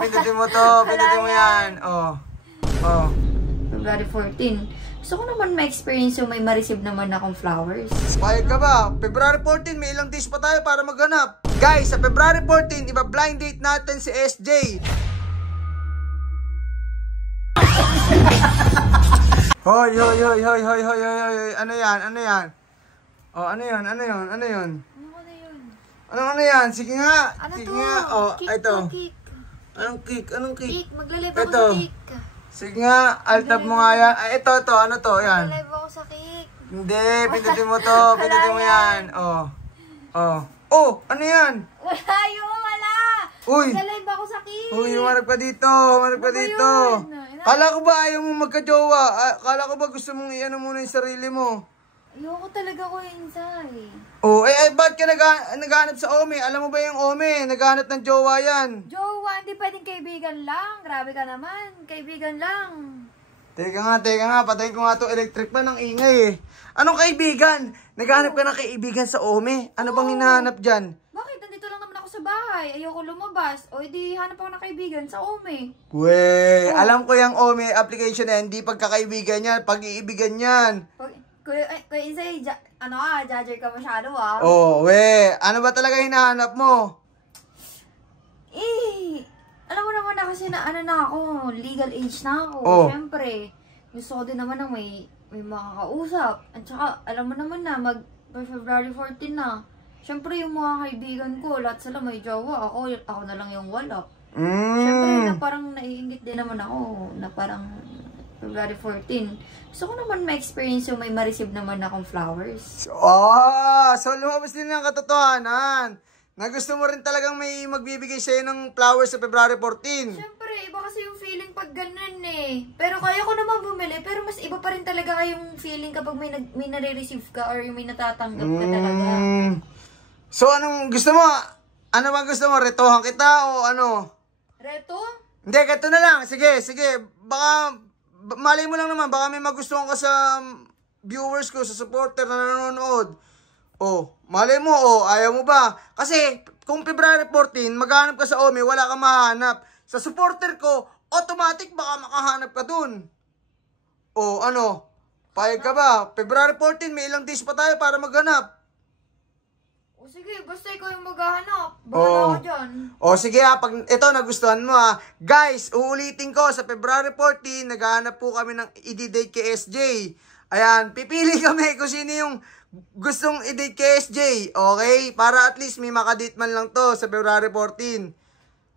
pindutin mo to. Pindutin mo yan. Oh. February 14. Gusto ko naman ma-experience yung may ma-receive naman akong flowers. Payag ka ba? February 14, may ilang days pa tayo para maghanap. Guys, sa February 14, iba-blind date natin si SJ. Hoy. Ano yan? Oh, ano yun? Ano ko na yun? Ano yan? Sige nga. Ano Sige to? nga. Oh, Cake ito. to, cake. Anong cake? Cake, maglalive ako Ito. sa cake. Sige nga, alt-tab mo nga yan. Ay, ito. Ano to? Yan. Maglalive ako sa cake. Hindi, pindutin mo to. Pindutin mo yan. Oh, ano yan? Wala wala. Uy. Maglalive ako sa cake. Uy, humarap ka dito. Ano ba yun? Kala ko ba ayaw mo magka-jowa? Kala ko ba gusto mong i-ano muna yung sarili mo? Ayoko talaga ko insay. Oh, ba't ka naghahanap sa Ome? Alam mo ba yung Ome? Naghahanap ng jowa yan. Jowa, hindi pwedeng kaibigan lang. Grabe ka naman. Kaibigan lang. Teka nga. Patayin ko nga to electric pa ng ingay eh. Anong kaibigan? Naghahanap ka ng kaibigan sa Ome? Ano bang hinahanap dyan? Bakit? Nandito lang naman ako sa bahay. Ayoko lumabas. O edi hanap ako ng kaibigan sa Ome. Alam ko yung Ome application na yan. Hindi pagkakaibigan yan. Pag-iibigan yan. Kuya Insay, judger ka masyado Ano ba talaga hinahanap mo? Alam mo naman na kasi na ako, legal age na ako. Oh. Siyempre, gusto ko din naman ng may makakausap. At saka, alam mo naman na, February 14 na. Siyempre, yung mga kaibigan ko, lahat sila may jowa. Ako na lang yung wala. Siyempre, na parang naiingit din naman ako, na parang February 14. Gusto ko naman ma-experience yung may ma-receive naman akong flowers. So lumabas din ng katotohanan na gusto mo rin talagang may magbibigay sa'yo ng flowers sa February 14. Siyempre, iba kasi yung feeling pag ganun eh. Pero kaya ko naman bumili, pero mas iba pa rin talaga yung feeling kapag may nare-receive ka or may natatanggap ka talaga. So anong gusto mo? Ano bang gusto mo? Retohan kita o ano? Reto? Hindi, ganito na lang. Sige. Baka malay mo lang naman, baka may magustuhan ka sa viewers ko, sa supporter na nanonood. Malay mo, ayaw mo ba? Kasi, kung February 14, maghanap ka sa Ome, wala kang mahanap. Sa supporter ko, automatic baka makahanap ka dun. Payag ka ba? February 14, may ilang days pa tayo para maghanap. Sige, basta ikaw yung maghahanap. Bahala ka dyan. Sige pag ito nagustuhan mo Guys, uulitin ko, sa February 14, naghahanap po kami ng i-date kay SJ. Ayan, pipili kami kung sino yung gustong i-date kay SJ. Okay? Para at least may makadate man lang to sa February 14.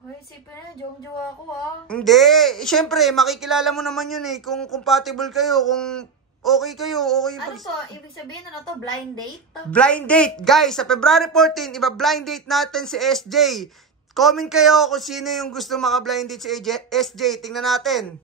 Uy, isipin na, jowa ako Hindi, syempre, makikilala mo naman yun kung compatible kayo, kung okay kayo, okay. Ano to? Ibig sabihin to? Blind date? Blind date. Guys, sa February 14, iba-blind date natin si SJ. Comment kayo kung sino yung gusto maka-blind date si SJ. Tingnan natin.